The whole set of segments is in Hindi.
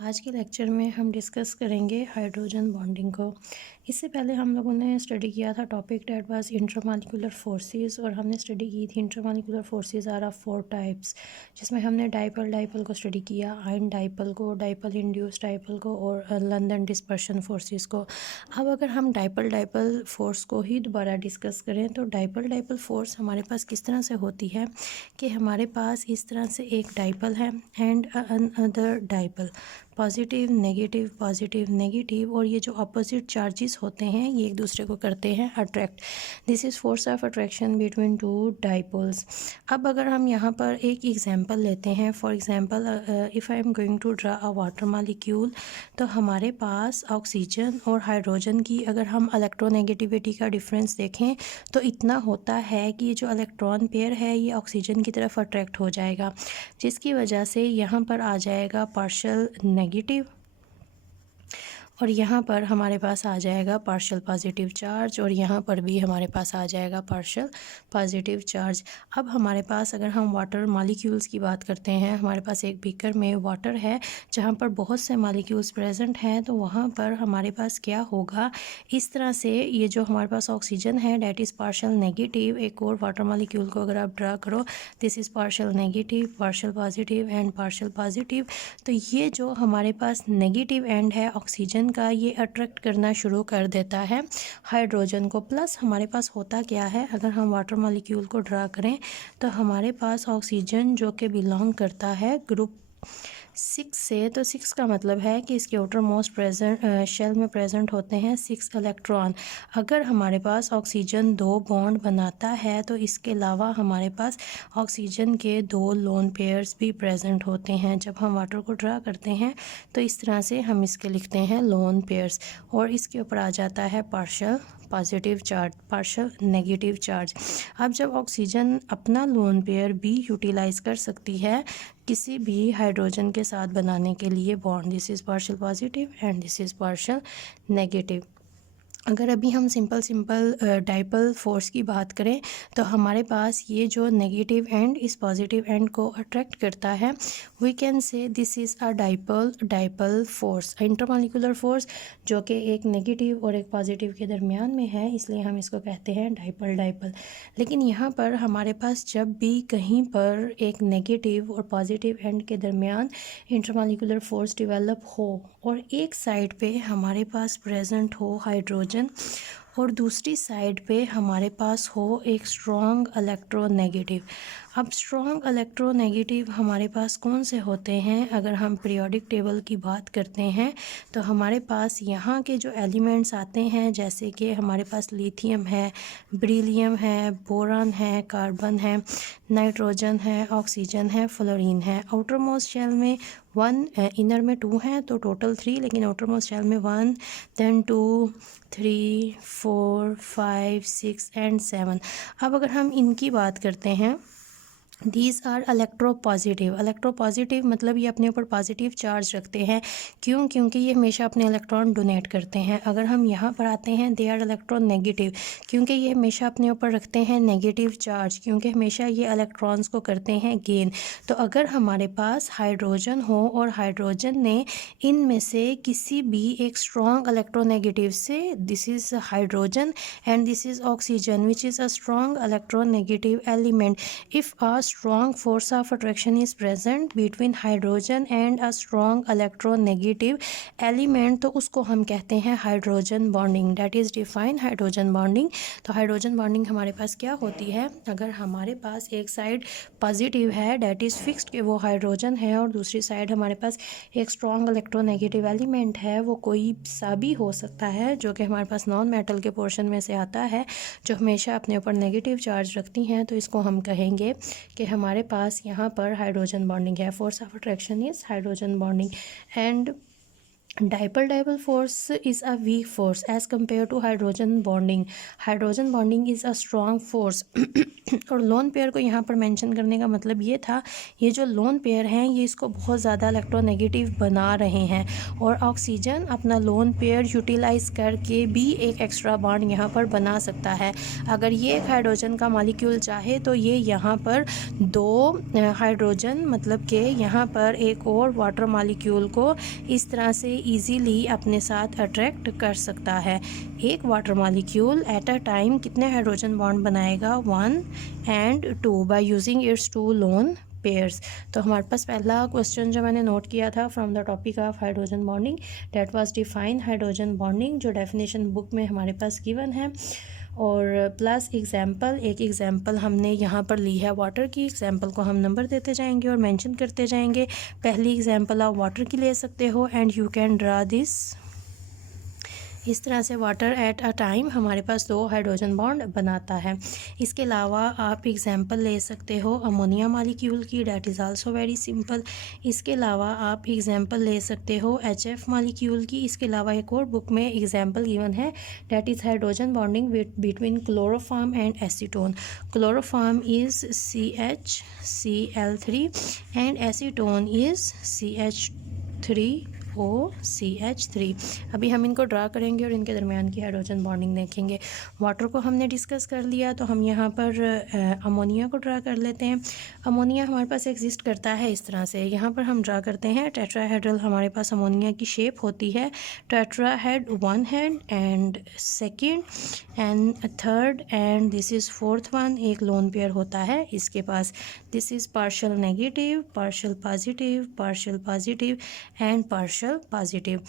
आज के लेक्चर में हम डिस्कस करेंगे हाइड्रोजन बॉन्डिंग को। इससे पहले हम लोगों ने स्टडी किया था topic that was intramolecular forces, और हमने स्टडी की थी intramolecular forces are of 4 types, जिसमें हमने डाइपोल डाइपोल को स्टडी किया, आयन डाइपोल को, डाइपोल इंड्यूस्ड डाइपोल को, और लंदन डिस्पर्शन फोर्सेस को। अब अगर हम डाइपोल डाइपोल फोर्स को ही दोबारा डिस्कस करें तो डाइपोल डाइपोल फोर्स हमारे पास किस तरह से होती है कि हमारे पास इस तरह से एक डाइपोल है and another dipole, positive negative, और ये जो अपोजिट चार्जेस होते हैं ये एक दूसरे को करते हैं attract. This is force of attraction between two dipoles. अब अगर हम यहाँ पर एक एग्जांपल लेते हैं, for example if I am going to draw a water molecule, तो हमारे पास ऑक्सीजन और हाइड्रोजन की अगर हम इलेक्ट्रोनेगेटिविटी का डिफरेंस देखें तो इतना होता है कि जो इलेक्ट्रॉन पेयर है ये ऑक्सीजन की तरफ अट्रैक्ट हो जाएगा, जिसकी वजह से यहाँ पर आ जाएगा पार्शियल नेगेटिव और यहाँ पर हमारे पास आ जाएगा पार्शियल पॉजिटिव चार्ज, और यहाँ पर भी हमारे पास आ जाएगा पार्शियल पॉजिटिव चार्ज। अब हमारे पास अगर हम वाटर मॉलिक्यूल्स की बात करते हैं, हमारे पास एक बीकर में वाटर है जहाँ पर बहुत से मॉलिक्यूल्स प्रेजेंट हैं, तो वहाँ पर हमारे पास क्या होगा, इस तरह से ये जो हमारे पास ऑक्सीजन है डैट इज़ पार्शियल नेगेटिव। एक और वाटर मॉलिक्यूल को अगर आप ड्रा करो, this is partial negative, partial positive and partial positive. तो ये जो हमारे पास नेगेटिव एंड है ऑक्सीजन का, ये अट्रैक्ट करना शुरू कर देता है हाइड्रोजन को। प्लस हमारे पास होता क्या है, अगर हम वाटर मॉलिक्यूल को ड्रा करें तो हमारे पास ऑक्सीजन जो कि बिलोंग करता है ग्रुप 6 से, तो 6 का मतलब है कि इसके आउटर मोस्ट प्रेजेंट शेल में प्रेजेंट होते हैं 6 इलेक्ट्रॉन। अगर हमारे पास ऑक्सीजन 2 बॉन्ड बनाता है तो इसके अलावा हमारे पास ऑक्सीजन के 2 लोन पेयर्स भी प्रेजेंट होते हैं। जब हम वाटर को ड्रा करते हैं तो इस तरह से हम इसके लिखते हैं लोन पेयर्स, और इसके ऊपर आ जाता है partial positive charge, partial negative charge. अब जब ऑक्सीजन अपना लोन पेयर भी यूटिलाइज कर सकती है किसी भी हाइड्रोजन के साथ बनाने के लिए bond, this is partial positive and this is partial negative. अगर अभी हम सिंपल डाइपोल फोर्स की बात करें तो हमारे पास ये जो नेगेटिव एंड इस पॉजिटिव एंड को अट्रैक्ट करता है, we can say this is a dipole force, intermolecular force, जो कि एक नेगेटिव और एक पॉजिटिव के दरमियान में है, इसलिए हम इसको कहते हैं डाइपोल। लेकिन यहाँ पर हमारे पास जब भी कहीं पर एक नेगेटिव और पॉजिटिव एंड के दरमियान इंटरमॉलिक्यूलर फोर्स डेवलप हो और एक साइड पे हमारे पास प्रेजेंट हो हाइड्रोजन और दूसरी साइड पे हमारे पास हो एक स्ट्रॉन्ग इलेक्ट्रोनेगेटिव। अब स्ट्रॉन्ग इलेक्ट्रोनेगेटिव हमारे पास कौन से होते हैं, अगर हम पीरियोडिक टेबल की बात करते हैं तो हमारे पास यहाँ के जो एलिमेंट्स आते हैं, जैसे कि हमारे पास लिथियम है, बेरिलियम है, बोरान है, कार्बन है, नाइट्रोजन है, ऑक्सीजन है, फ्लोरीन है। आउटर मोस्ट शेल में 1, इनर में 2 हैं, तो टोटल 3, लेकिन आउटर मोस्ट शेल में 1, देन 2, 3, 4, 5, 6 एंड 7। अब अगर हम इनकी बात करते हैं, दीज आर इलेक्ट्रोपॉजिटिव मतलब ये अपने ऊपर पॉजिटिव चार्ज रखते हैं। क्यों? क्योंकि ये हमेशा अपने इलेक्ट्रॉन डोनेट करते हैं। अगर हम यहाँ पर आते हैं, दे आर इलेक्ट्रोनेगेटिव, क्योंकि ये हमेशा अपने ऊपर रखते हैं नेगेटिव चार्ज, क्योंकि हमेशा ये इलेक्ट्रॉन्स को करते हैं गेन। तो अगर हमारे पास हाइड्रोजन हो और हाइड्रोजन ने इनमें से किसी भी एक स्ट्रॉन्ग इलेक्ट्रोनेगेटिव से, this is hydrogen and this is oxygen which is a strong electronegative element, if a strong force of attraction is present between hydrogen and a strong electronegative element, तो उसको हम कहते हैं hydrogen bonding. That is define hydrogen bonding. तो हाइड्रोजन बॉन्डिंग हमारे पास क्या होती है, अगर हमारे पास एक साइड पॉजिटिव है डेट इज़ फिक्स्ड कि वो हाइड्रोजन है, और दूसरी साइड हमारे पास एक स्ट्रॉन्ग इलेक्ट्रोनेगेटिव एलिमेंट है, वो कोई सा भी हो सकता है जो कि हमारे पास नॉन मेटल के पोर्शन में से आता है, जो हमेशा अपने ऊपर नेगेटिव चार्ज रखती हैं, तो इसको हम कहेंगे कि हमारे पास यहाँ पर हाइड्रोजन बॉन्डिंग है। Force of attraction is hydrogen bonding. And Dipole dipole force is a weak force as compared to hydrogen bonding. Hydrogen bonding is a strong force. और लोन पेयर को यहाँ पर मेंशन करने का मतलब ये था, ये जो लोन पेयर हैं ये इसको बहुत ज़्यादा इलेक्ट्रोनेगेटिव बना रहे हैं, और ऑक्सीजन अपना लोन पेयर यूटिलाइज करके भी एक एक्स्ट्रा बॉन्ड यहाँ पर बना सकता है। अगर ये एक हाइड्रोजन का मॉलिक्यूल चाहे तो ये यहाँ पर दो हाइड्रोजन मतलब कि यहाँ पर एक और वाटर मॉलिक्यूल को इस तरह से इजीली अपने साथ अट्रैक्ट कर सकता है। एक water molecule at a time कितने हाइड्रोजन बॉन्ड बनाएगा? 1 and 2 by using its 2 lone pairs. तो हमारे पास पहला क्वेश्चन जो मैंने नोट किया था from the topic of hydrogen bonding, that was define hydrogen bonding, जो डेफिनेशन बुक में हमारे पास गिवन है, और प्लस एग्जाम्पल, एक एग्जाम्पल हमने यहाँ पर ली है वाटर की। एग्जाम्पल को हम नंबर देते जाएंगे और मेंशन करते जाएंगे। पहली एग्जाम्पल आप वाटर की ले सकते हो and you can draw this. इस तरह से वाटर एट अ टाइम हमारे पास 2 हाइड्रोजन बॉन्ड बनाता है। इसके अलावा आप एग्जांपल ले सकते हो अमोनिया मॉलिक्यूल की, that is also very simple. इसके अलावा आप एग्जांपल ले सकते हो HF मॉलिक्यूल की। इसके अलावा एक और बुक में एग्जांपल गिवन है, that is hydrogen bonding between chloroform and acetone. Chloroform is CHCl3 and acetone is CH3OCH3। अभी हम इनको ड्रा करेंगे और इनके दरमियान की हाइड्रोजन बॉन्डिंग देखेंगे। वाटर को हमने डिस्कस कर लिया, तो हम यहाँ पर अमोनिया को ड्रा कर लेते हैं। अमोनिया हमारे पास एग्जिस्ट करता है इस तरह से, यहाँ पर हम ड्रा करते हैं टेट्राहेड्रल। हमारे पास अमोनिया की शेप होती है tetrahedral, 1 head and second and third and this is 4th one, एक लोन पेयर होता है इसके पास। This is partial negative, partial positive, partial positive and partial positive.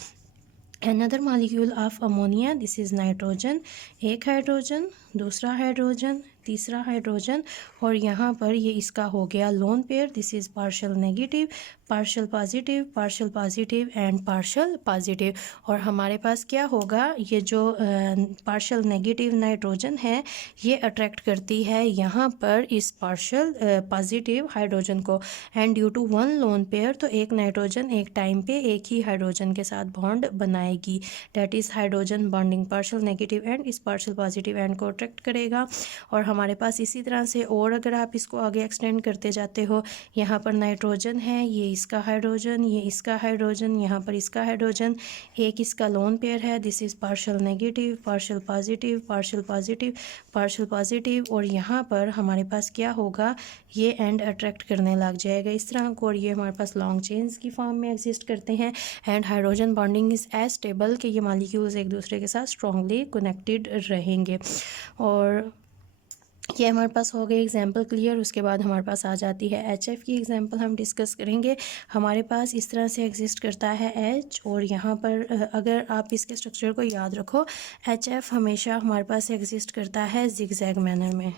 Another molecule of ammonia, this is nitrogen, एक हाइड्रोजन, दूसरा हाइड्रोजन, तीसरा हाइड्रोजन, और यहाँ पर ये इसका हो गया lone pair. This is partial negative, partial positive, partial positive and partial positive. और हमारे पास क्या होगा, ये जो पार्शियल नेगेटिव नाइट्रोजन है ये अट्रैक्ट करती है यहाँ पर इस पार्शियल पॉजिटिव हाइड्रोजन को, and due to 1 lone pair तो एक नाइट्रोजन एक टाइम पे एक ही हाइड्रोजन के साथ बॉन्ड बनाएगी। That is hydrogen bonding partial negative end इस पार्शियल पॉजिटिव एंड को अट्रैक्ट करेगा। और हमारे पास इसी तरह से और अगर आप इसको आगे एक्सटेंड करते जाते हो, यहाँ पर नाइट्रोजन है, ये इसका हाइड्रोजन, ये इसका हाइड्रोजन, यहाँ पर इसका हाइड्रोजन, एक इसका लोन पेयर है। This is partial negative, partial positive, partial positive, partial positive, और यहाँ पर हमारे पास क्या होगा, ये एंड अट्रैक्ट करने लग जाएगा इस तरह को, और ये हमारे पास लॉन्ग चेन्स की फॉर्म में एग्जिस्ट करते हैं। And hydrogen bonding is as stable कि ये मॉलिक्यूल्स एक दूसरे के साथ स्ट्रॉन्गली कनेक्टेड रहेंगे। और ये हमारे पास हो गई एग्जाम्पल क्लियर। उसके बाद हमारे पास आ जाती है HF की एग्जाम्पल, हम डिस्कस करेंगे। हमारे पास इस तरह से एग्जिस्ट करता है H, और यहाँ पर अगर आप इसके स्ट्रक्चर को याद रखो, HF हमेशा हमारे पास एग्जिस्ट करता है जिगजैग मैनर में।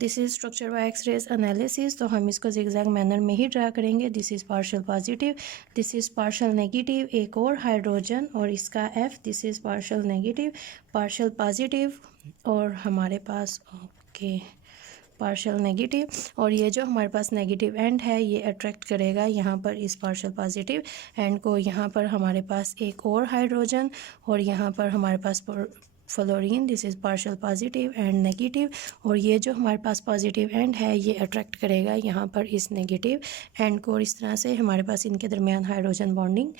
This is structure bye X-rays analysis, तो हम इसको जिगजैग मैनर में ही ड्रा करेंगे। This is partial positive, this is partial negative, एक और हाइड्रोजन और इसका F, this is partial negative, partial positive, और हमारे पास ओके पार्शियल नेगेटिव, और ये जो हमारे पास नेगेटिव एंड है ये अट्रैक्ट करेगा यहाँ पर इस पार्शियल पॉजिटिव एंड को। यहाँ पर हमारे पास एक और हाइड्रोजन, और यहाँ पर हमारे पास fluorine, this is partial positive and negative, और ये जो हमारे पास पॉजिटिव एंड है ये अट्रैक्ट करेगा यहाँ पर इस नेगेटिव एंड को, और इस तरह से हमारे पास इनके दरमियान हाइड्रोजन बॉन्डिंग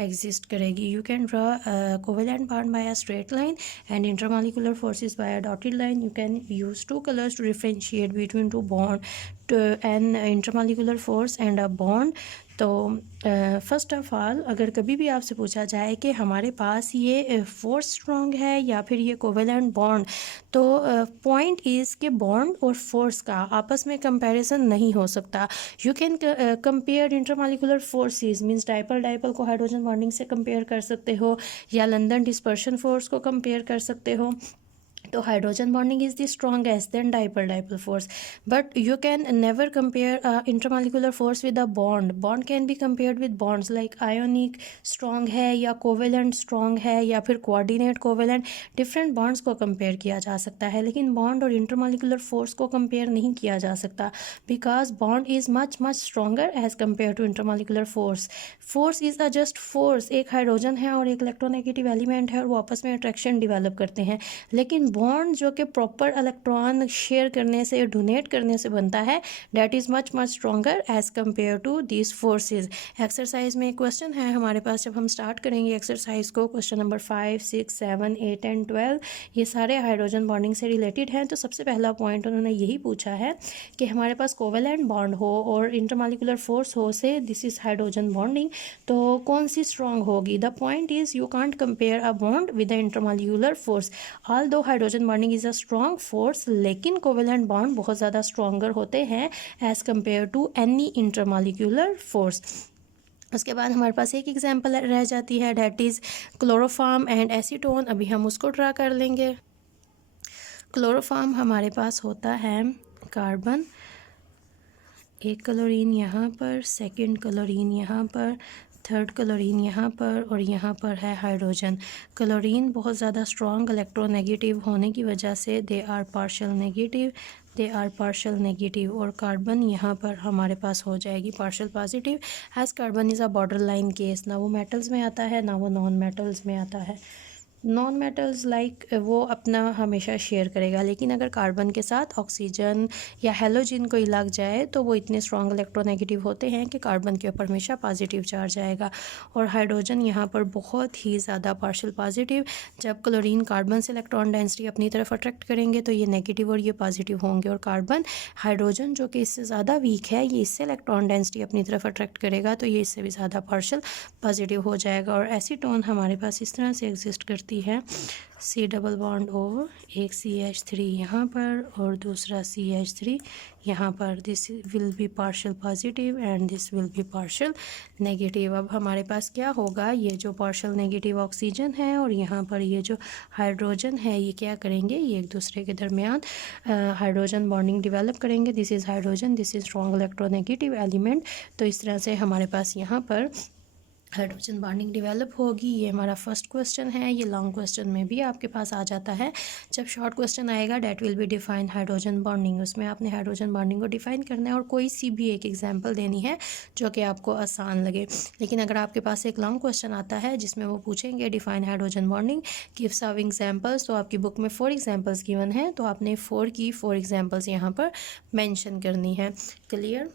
एग्जिस्ट करेगी। You can draw covalent bond by a straight line and intermolecular forces by a dotted line. You can use 2 colours to differentiate between 2 bond and intermolecular force and a bond. तो फर्स्ट ऑफ ऑल अगर कभी भी आपसे पूछा जाए कि हमारे पास ये फोर्स स्ट्रॉन्ग है या फिर ये कोवेलेंट बॉन्ड, तो पॉइंट इज़ के बॉन्ड और फोर्स का आपस में कंपैरिजन नहीं हो सकता। You can compare intermolecular forces, means dipole dipole को हाइड्रोजन बॉन्डिंग से कंपेयर कर सकते हो, या लंदन डिस्पर्शन फोर्स को कंपेयर कर सकते हो, तो hydrogen bonding is the strongest then dipole force, but you can never compare intermolecular force with a bond can be compared with bonds like ionic strong है या कोवेलेंट स्ट्रॉन्ग है या फिर कोऑर्डिनेट कोवेलेंट, डिफरेंट बॉन्ड्स को कंपेयर किया जा सकता है, लेकिन बॉन्ड और इंटरमॉलिक्यूलर फोर्स को कंपेयर नहीं किया जा सकता because bond is much much stronger as compare to intermolecular force is a just force, एक हाइड्रोजन है और एक इलेक्ट्रोनेगेटिव एलिमेंट है और वो आपस में अट्रैक्शन डिवेलप करते हैं, लेकिन बॉन्ड जो कि प्रॉपर इलेक्ट्रॉन शेयर करने से डोनेट करने से बनता है that is much much stronger as compare to these forces. Exercise में एक क्वेश्चन है हमारे पास, जब हम स्टार्ट करेंगे एक्सरसाइज को, क्वेश्चन नंबर 5, 6, 7, 8 एंड 12 ये सारे हाइड्रोजन बॉन्डिंग से रिलेटेड हैं। तो सबसे पहला पॉइंट उन्होंने यही पूछा है कि हमारे पास कोवेलेंट बॉन्ड हो और इंटरमॉलिक्यूलर फोर्स हो से दिस इज़ हाइड्रोजन बॉन्डिंग, तो कौन सी स्ट्रॉन्ग होगी। The point is you can't compare a bond with the intermolecular force, although hydrogen bonding is a strong force, लेकिन कोवेलेंट बॉन्ड बहुत ज़्यादा स्ट्रॉन्गर होते हैं as compare to any intermolecular force. उसके बाद हमारे पास एक एग्जांपल रह जाती है that is chloroform and acetone. अभी हम उसको ड्रा कर लेंगे। क्लोरोफॉर्म हमारे पास होता है कार्बन, एक क्लोरीन यहाँ पर, सेकंड क्लोरीन यहाँ पर, थर्ड क्लोरीन यहाँ पर और यहाँ पर है हाइड्रोजन। क्लोरीन बहुत ज़्यादा स्ट्रॉन्ग इलेक्ट्रोनेगेटिव होने की वजह से दे आर पार्शियल नेगेटिव और कार्बन यहाँ पर हमारे पास हो जाएगी partial positive as carbon is a border line case, ना वो मेटल्स में आता है ना वो नॉन मेटल्स में आता है। नॉन मेटल्स लाइक वो अपना हमेशा शेयर करेगा, लेकिन अगर कार्बन के साथ ऑक्सीजन या हेलोजन कोई लग जाए तो वो इतने स्ट्रॉन्ग इलेक्ट्रोनेगेटिव होते हैं कि कार्बन के ऊपर हमेशा पॉजिटिव चार्ज आएगा। और हाइड्रोजन यहाँ पर बहुत ही ज़्यादा पार्शियल पॉजिटिव, जब क्लोरीन कार्बन से इलेक्ट्रॉन डेंसिटी अपनी तरफ अट्रैक्ट करेंगे तो ये नेगेटिव और ये पॉजिटिव होंगे, और कार्बन हाइड्रोजन जो कि इससे ज़्यादा वीक है ये इससे इलेक्ट्रॉन डेंसिटी अपनी तरफ अट्रैक्ट करेगा तो ये इससे भी ज़्यादा पार्शियल पॉजिटिव हो जाएगा। और एसीटोन हमारे पास इस तरह से एग्जिस्ट करती है, C डबल बॉन्ड O, एक CH3 यहाँ पर और दूसरा CH3 यहाँ पर, this will be partial positive and this will be partial negative. अब हमारे पास क्या होगा, ये जो पार्शियल नेगेटिव ऑक्सीजन है और यहाँ पर ये जो हाइड्रोजन है ये क्या करेंगे, ये एक दूसरे के दरमियान हाइड्रोजन बॉन्डिंग डेवलप करेंगे। This is hydrogen, this is strong electronegative element. तो इस तरह से हमारे पास यहाँ पर हाइड्रोजन बॉन्डिंग डेवलप होगी। ये हमारा फर्स्ट क्वेश्चन है। ये लॉन्ग क्वेश्चन में भी आपके पास आ जाता है। जब शॉर्ट क्वेश्चन आएगा that will be define hydrogen bonding, उसमें आपने हाइड्रोजन बॉन्डिंग को डिफाइन करना है और कोई सी भी एक एग्जांपल देनी है जो कि आपको आसान लगे। लेकिन अगर आपके पास एक लॉन्ग क्वेश्चन आता है जिसमें वो पूछेंगे define hydrogen bonding, give some examples, तो आपकी बुक में 4 एग्जाम्पल्स गिवन है तो आपने 4 की 4 एग्जाम्पल्स यहाँ पर मैंशन करनी है। क्लियर।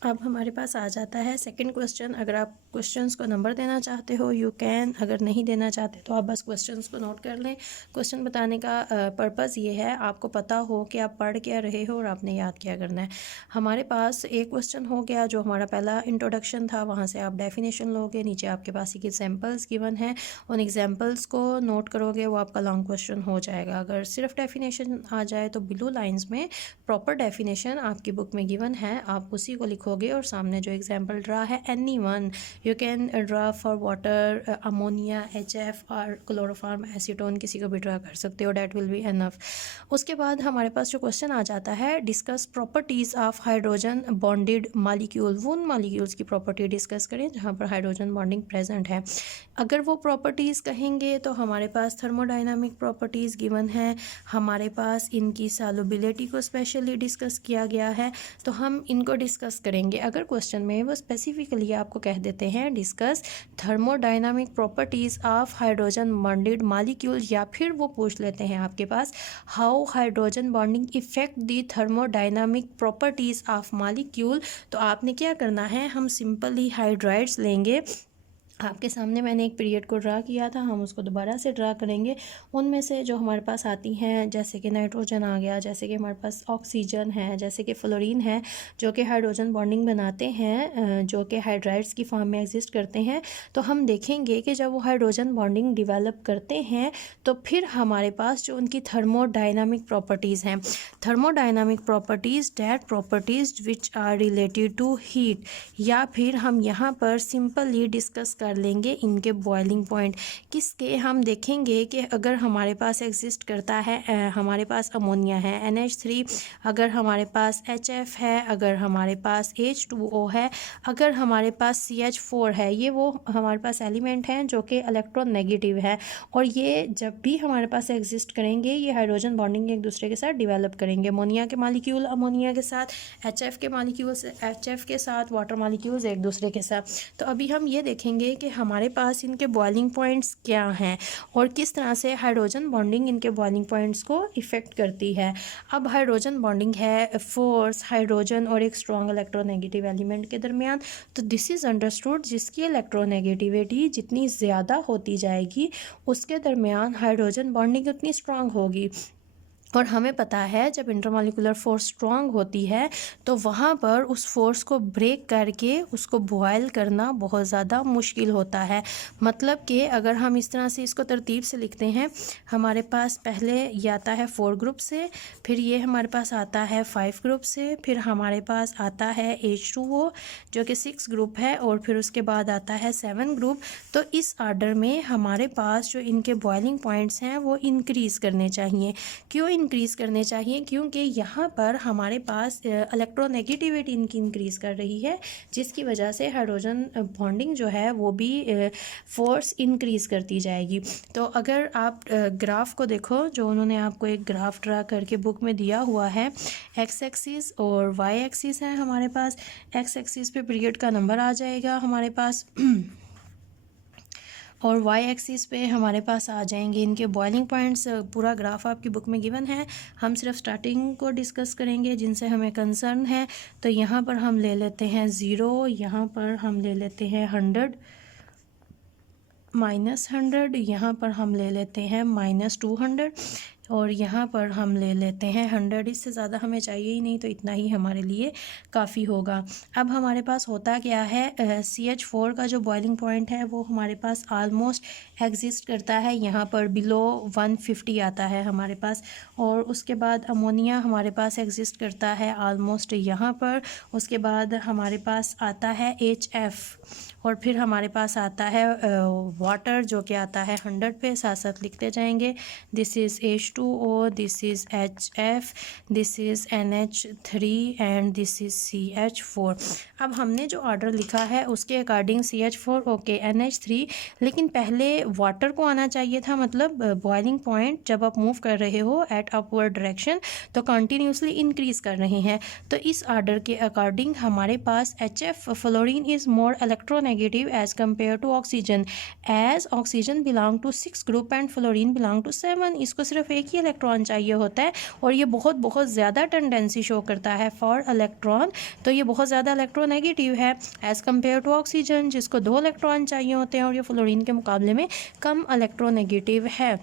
अब हमारे पास आ जाता है सेकंड क्वेश्चन। अगर आप क्वेश्चंस को नंबर देना चाहते हो यू कैन, अगर नहीं देना चाहते तो आप बस क्वेश्चंस को नोट कर लें। क्वेश्चन बताने का पर्पज़ ये है आपको पता हो कि आप पढ़ क्या रहे हो और आपने याद क्या करना है। हमारे पास एक क्वेश्चन हो गया जो हमारा पहला इंट्रोडक्शन था, वहाँ से आप डेफिनेशन लोगे, नीचे आपके पास एक एग्जाम्पल्स गिवन है, उन एग्जाम्पल्स को नोट करोगे, वो आपका लॉन्ग क्वेश्चन हो जाएगा। अगर सिर्फ डेफिनेशन आ जाए तो ब्लू लाइन्स में प्रॉपर डेफिनेशन आपकी बुक में गिवन है, आप उसी को लिखोगे और सामने जो एग्जाम्पल ड्रा है any one you can draw for water, ammonia, HF और क्लोरोफॉर्म, एसीटोन, किसी को भी ड्रा कर सकते हो, डैट विल बी एनफ। उसके बाद हमारे पास जो क्वेश्चन आ जाता है discuss properties of hydrogen bonded molecule, वो उन मॉलिक्यूल्स की प्रॉपर्टी डिस्कस करें जहाँ पर हाइड्रोजन बॉन्डिंग प्रेजेंट है। अगर वो प्रॉपर्टीज़ कहेंगे तो हमारे पास थर्मोडाइनामिक प्रॉपर्टीज़ गिवन है, हमारे पास इनकी सॉल्युबिलिटी को स्पेशली डिस्कस किया गया है तो हम इनको डिस्कस करेंगे। अगर क्वेश्चन में वो स्पेसिफिकली आपको कह देते हैं discuss thermodynamic properties of hydrogen bonded molecule, या फिर वो पूछ लेते हैं आपके पास how hydrogen bonding effect the thermodynamic properties of molecule, तो आपने क्या करना है, हम सिंपली हाइड्राइड्स लेंगे। आपके सामने मैंने एक पीरियड को ड्रा किया था, हम उसको दोबारा से ड्रा करेंगे। उनमें से जो हमारे पास आती हैं जैसे कि नाइट्रोजन आ गया, जैसे कि हमारे पास ऑक्सीजन है, जैसे कि फ्लोरीन है, जो कि हाइड्रोजन बॉन्डिंग बनाते हैं, जो कि हाइड्राइड्स की फॉर्म में एग्जिस्ट करते हैं। तो हम देखेंगे कि जब वो हाइड्रोजन बॉन्डिंग डिवेलप करते हैं तो फिर हमारे पास जो उनकी थर्मोडाइनामिक प्रॉपर्टीज़ हैं, thermodynamic properties that properties which are related to heat, या फिर हम यहाँ पर सिंपली डिस्कस कर लेंगे इनके बॉइलिंग पॉइंट किसके। हम देखेंगे कि अगर हमारे पास एग्जिस्ट करता है हमारे पास अमोनिया है NH3, अगर हमारे पास HF है, अगर हमारे पास H2O है, अगर हमारे पास CH4 है, ये वो हमारे पास एलिमेंट हैं जो कि इलेक्ट्रोनेगेटिव है। और ये जब भी हमारे पास एग्जिस्ट करेंगे ये हाइड्रोजन बॉन्डिंग एक दूसरे के साथ डेवलप करेंगे। अमोनिया के मॉलिक्यूल अमोनिया के साथ, HF के मॉलिक्यूल से HF के साथ, वाटर मॉलिक्यूल्स एक दूसरे के साथ। तो अभी हम ये देखेंगे कि हमारे पास इनके बॉइलिंग पॉइंट्स क्या हैं और किस तरह से हाइड्रोजन बॉन्डिंग इनके बॉइलिंग पॉइंट्स को इफ़ेक्ट करती है। अब हाइड्रोजन बॉन्डिंग है फोर्स हाइड्रोजन और एक स्ट्रॉन्ग इलेक्ट्रोनेगेटिव एलिमेंट के दरमियान। तो दिस इज़ अंडरस्टूड जिसकी इलेक्ट्रोनेगेटिविटी जितनी ज़्यादा होती जाएगी उसके दरमियान हाइड्रोजन बॉन्डिंग उतनी स्ट्रॉन्ग होगी। और हमें पता है जब इंटरमॉलिक्यूलर फोर्स स्ट्रॉन्ग होती है तो वहाँ पर उस फोर्स को ब्रेक करके उसको बॉयल करना बहुत ज़्यादा मुश्किल होता है। मतलब कि अगर हम इस तरह से इसको तरतीब से लिखते हैं, हमारे पास पहले ये आता है 4 ग्रुप से, फिर ये हमारे पास आता है 5 ग्रुप से, फिर हमारे पास आता है H2O जो कि 6 ग्रुप है, और फिर उसके बाद आता है 7 ग्रुप। तो इस आर्डर में हमारे पास जो इनके बॉइलिंग पॉइंट्स हैं वो इंक्रीज़ करने चाहिए। क्यों इंक्रीज़ करने चाहिए? क्योंकि यहाँ पर हमारे पास इलेक्ट्रोनेगेटिविटी इनकी इंक्रीज़ कर रही है, जिसकी वजह से हाइड्रोजन बॉन्डिंग जो है वो भी फोर्स इंक्रीज़ करती जाएगी। तो अगर आप ग्राफ को देखो, जो उन्होंने आपको एक ग्राफ ड्रा करके बुक में दिया हुआ है, एक्स एक्सिस और वाई एक्सिस है हमारे पास। एक्स एक्सिस पे पीरियड का नंबर आ जाएगा हमारे पास और वाई एक्सिस पे हमारे पास आ जाएंगे इनके बॉइलिंग पॉइंट्स। पूरा ग्राफ आपकी बुक में गिवन है, हम सिर्फ स्टार्टिंग को डिस्कस करेंगे जिनसे हमें कंसर्न है। तो यहाँ पर हम ले लेते हैं 0, यहाँ पर हम ले लेते हैं 100, -100, यहाँ पर हम ले लेते हैं -200, और यहाँ पर हम ले लेते हैं 100। इससे ज़्यादा हमें चाहिए ही नहीं, तो इतना ही हमारे लिए काफ़ी होगा। अब हमारे पास होता क्या है, CH4 का जो बॉइलिंग पॉइंट है वो हमारे पास आलमोस्ट एग्जिस्ट करता है यहाँ पर बिलो 150 आता है हमारे पास। और उसके बाद अमोनिया हमारे पास एग्जिस्ट करता है आलमोस्ट यहाँ पर। उसके बाद हमारे पास आता है HF, और फिर हमारे पास आता है वाटर जो कि आता है 100 पे। साथ साथ लिखते जाएंगे, this is H2O, this is HF, this is NH3 and this is CH4। अब हमने जो ऑर्डर लिखा है उसके अकॉर्डिंग CH4 ओके NH3, लेकिन पहले वाटर को आना चाहिए था। मतलब बॉइलिंग पॉइंट जब आप मूव कर रहे हो एट अपवर्ड डायरेक्शन तो कंटिन्यूसली इंक्रीज़ कर रहे हैं। तो इस ऑर्डर के अकॉर्डिंग हमारे पास HF fluorine is more electronegative as compare to oxygen, as oxygen belong to 6 group and fluorine belong to 7। इसको सिर्फ एक ही इलेक्ट्रॉन चाहिए होता है और ये बहुत ज़्यादा टेंडेंसी शो करता है फॉर इलेक्ट्रॉन। तो ये बहुत ज़्यादा इलेक्ट्रोनेगेटिव है एज़ कम्पेयर टू ऑक्सीजन जिसको 2 इलेक्ट्रॉन चाहिए होते हैं, और ये फ्लोरीन के मुकाबले में कम इलेक्ट्रोनेगेटिव है।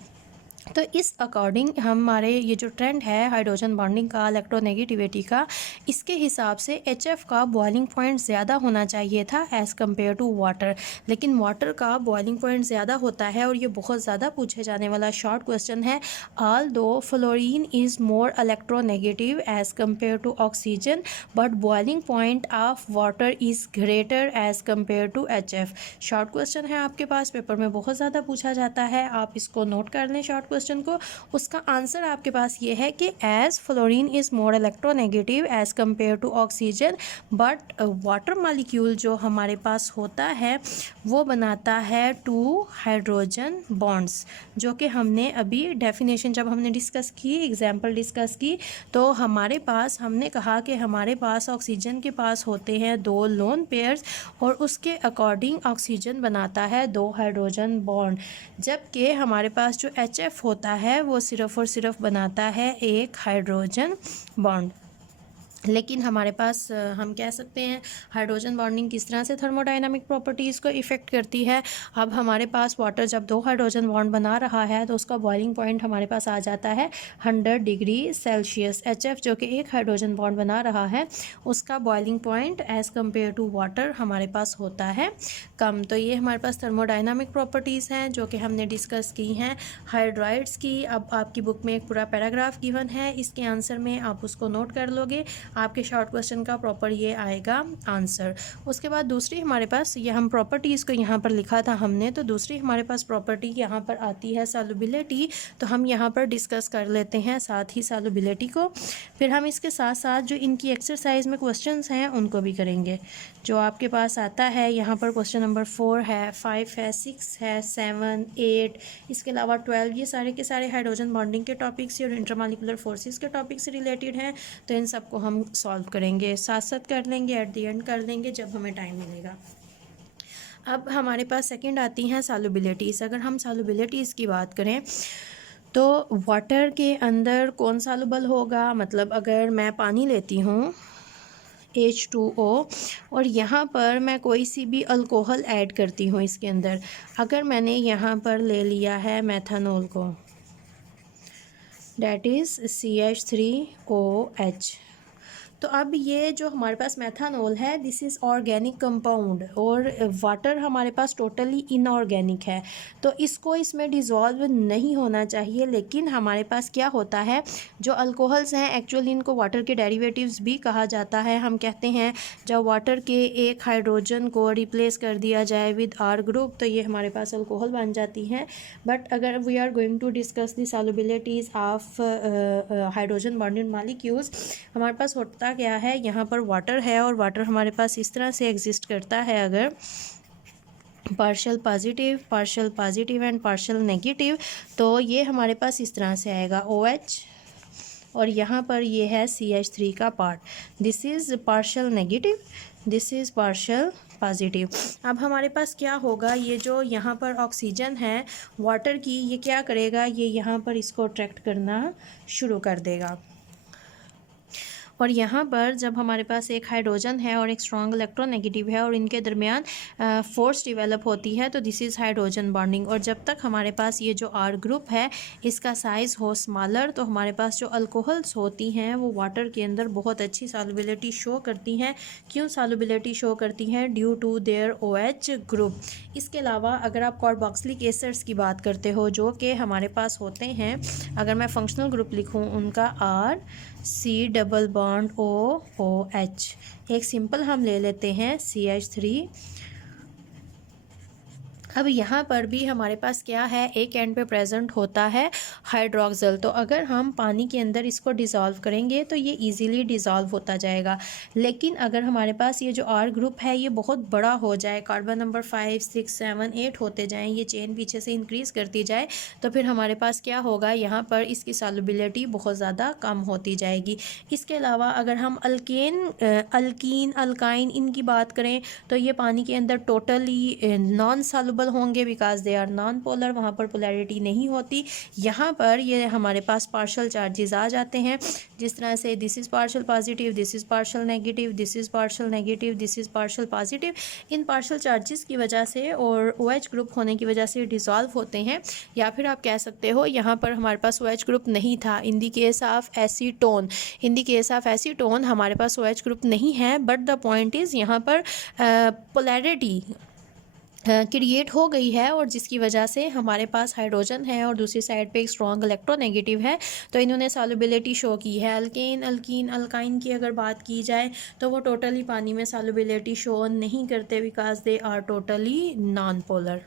तो इस अकॉर्डिंग हमारे ये जो ट्रेंड है हाइड्रोजन बॉन्डिंग का, इलेक्ट्रोनेगेटिविटी का, इसके हिसाब से HF का बॉइलिंग पॉइंट ज़्यादा होना चाहिए था एज़ कम्पेयर टू वाटर। लेकिन वाटर का बॉइलिंग पॉइंट ज़्यादा होता है और ये बहुत ज़्यादा पूछे जाने वाला शॉर्ट क्वेश्चन है। Although fluorine is more electronegative as compare to oxygen but boiling point of water is greater as compare to HF। Short question है आपके पास, पेपर में बहुत ज़्यादा पूछा जाता है, आप इसको नोट कर लें शॉर्ट क्वेश्चन को। उसका आंसर आपके पास ये है कि as fluorine is more electronegative as compare to oxygen but water molecule जो हमारे पास होता है वो बनाता है 2 हाइड्रोजन बॉन्ड्स, जो कि हमने अभी डेफिनेशन जब हमने डिस्कस की, एग्जाम्पल डिस्कस की, तो हमारे पास हमने कहा कि हमारे पास ऑक्सीजन के पास होते हैं 2 लोन पेयर्स और उसके अकॉर्डिंग ऑक्सीजन बनाता है 2 हाइड्रोजन बॉन्ड, जबकि हमारे पास जो HF होता है वो सिर्फ़ और सिर्फ बनाता है 1 हाइड्रोजन बॉन्ड। लेकिन हमारे पास हम कह सकते हैं हाइड्रोजन बॉन्डिंग किस तरह से थर्मोडायनामिक प्रॉपर्टीज़ को इफ़ेक्ट करती है। अब हमारे पास वाटर जब 2 हाइड्रोजन बॉन्ड बना रहा है तो उसका बॉइलिंग पॉइंट हमारे पास आ जाता है 100 डिग्री सेल्सियस। HF जो कि 1 हाइड्रोजन बॉन्ड बना रहा है उसका boiling point as compare to water हमारे पास होता है कम। तो ये हमारे पास थर्मोडायनामिक प्रॉपर्टीज़ हैं जो कि हमने डिस्कस की हैं हाइड्राइड्स की। अब आपकी बुक में एक पूरा पैराग्राफ गिवन है, इसके आंसर में आप उसको नोट कर लोगे। आपके शॉर्ट क्वेश्चन का प्रॉपर ये आएगा आंसर। उसके बाद दूसरी हमारे पास, ये हम प्रॉपर्टीज़ को यहाँ पर लिखा था हमने, तो दूसरी हमारे पास प्रॉपर्टी यहाँ पर आती है सॉल्युबिलिटी। तो हम यहाँ पर डिस्कस कर लेते हैं साथ ही सॉल्युबिलिटी को, फिर हम इसके साथ साथ जो इनकी एक्सरसाइज में क्वेश्चंस हैं उनको भी करेंगे। जो आपके पास आता है यहाँ पर क्वेश्चन नंबर 4 है, 5 है, 6 है, 7, 8, इसके अलावा 12, ये सारे के सारे हाइड्रोजन बॉन्डिंग के टॉपिक से और इंटरमॉलिक्यूलर फोर्सेस के टॉपिक से रिलेटेड हैं। तो इन सबको हम सॉल्व करेंगे, साथ साथ कर लेंगे, एट द एंड कर लेंगे जब हमें टाइम मिलेगा। अब हमारे पास सेकंड आती हैं सॉल्युबिलिटीज़। अगर हम सॉल्युबिलिटीज़ की बात करें तो वाटर के अंदर कौन सॉल्युबल होगा, मतलब अगर मैं पानी लेती हूँ H2O और यहाँ पर मैं कोई सी भी अल्कोहल ऐड करती हूँ इसके अंदर, अगर मैंने यहाँ पर ले लिया है मेथनॉल को, डैट इज़ CH3OH, तो अब ये जो हमारे पास मेथनॉल है दिस इज़ ऑर्गेनिक कंपाउंड और वाटर हमारे पास टोटली इनऑर्गेनिक है, तो इसको इसमें डिज़ोल्व नहीं होना चाहिए। लेकिन हमारे पास क्या होता है, जो अल्कोहल्स हैं एक्चुअली इनको वाटर के डेरिवेटिव्स भी कहा जाता है। हम कहते हैं जब वाटर के एक हाइड्रोजन को रिप्लेस कर दिया जाए विद R ग्रुप तो ये हमारे पास अल्कोहल बन जाती हैं। बट अगर we are going to discuss the solubilities of hydrogen bonded molecules, हमारे पास होता क्या है, यहाँ पर वाटर है और वाटर हमारे पास इस तरह से एग्जिस्ट करता है, अगर partial positive and partial negative, तो ये हमारे पास इस तरह से आएगा OH और यहाँ पर ये है CH3 का part, this is partial negative, this is partial positive. अब हमारे पास क्या होगा, ये जो यहाँ पर ऑक्सीजन है वाटर की, ये क्या करेगा, ये यहाँ पर इसको अट्रैक्ट करना शुरू कर देगा और यहाँ पर जब हमारे पास एक हाइड्रोजन है और एक स्ट्रॉन्ग इलेक्ट्रोनेगेटिव है और इनके दरमियान फोर्स डेवलप होती है, तो दिस इज़ हाइड्रोजन बॉन्डिंग। और जब तक हमारे पास ये जो R ग्रुप है इसका साइज़ हो स्मॉलर, तो हमारे पास जो अल्कोहल्स होती हैं वो वाटर के अंदर बहुत अच्छी सॉल्युबिलिटी शो करती हैं। क्यों सॉल्युबिलिटी शो करती हैं, due to their OH group. इसके अलावा अगर आप कार्बोक्सिलिक एसिड्स की बात करते हो जो कि हमारे पास होते हैं, अगर मैं फंक्शनल ग्रुप लिखूँ उनका RC डबल बॉन्ड OOH, एक सिंपल हम ले लेते हैं CH3। अब यहाँ पर भी हमारे पास क्या है, एक एंड पे प्रेजेंट होता है हाइड्रोक्सल, तो अगर हम पानी के अंदर इसको डिज़ोल्व करेंगे तो ये इजीली डिज़ोल्व होता जाएगा। लेकिन अगर हमारे पास ये जो R ग्रुप है ये बहुत बड़ा हो जाए, कार्बन नंबर 5, 6, 7, 8 होते जाएं, ये चेन पीछे से इंक्रीज़ करती जाए, तो फिर हमारे पास क्या होगा, यहाँ पर इसकी सॉल्युबिलिटी बहुत ज़्यादा कम होती जाएगी। इसके अलावा अगर हम अल्कीन, अल्काइन इनकी बात करें तो ये पानी के अंदर टोटली नॉन सॉल्युबल होंगे because they are non polar, वहाँ पर पोलैरिटी नहीं होती। यहाँ पर ये हमारे पास पार्शियल चार्जेस आ जाते हैं, जिस तरह से this is partial positive, this is partial negative, this is partial negative, this is partial positive. In partial charges की वजह से और OH ग्रुप होने की वजह से डिज़ोल्व होते हैं। या फिर आप कह सकते हो यहाँ पर हमारे पास OH ग्रुप नहीं था, in the case of acetone, in the case of acetone हमारे पास OH ग्रुप नहीं है, बट द पॉइंट इज़ यहाँ पर पोलैरिटी क्रिएट हो गई है और जिसकी वजह से हमारे पास हाइड्रोजन है और दूसरी साइड पे एक स्ट्रॉन्ग इलेक्ट्रोनेगेटिव है, तो इन्होंने सॉल्युबिलिटी शो की है। अल्कीन, अल्काइन की अगर बात की जाए तो वो टोटली पानी में सॉल्युबिलिटी शो नहीं करते because they are totally non polar.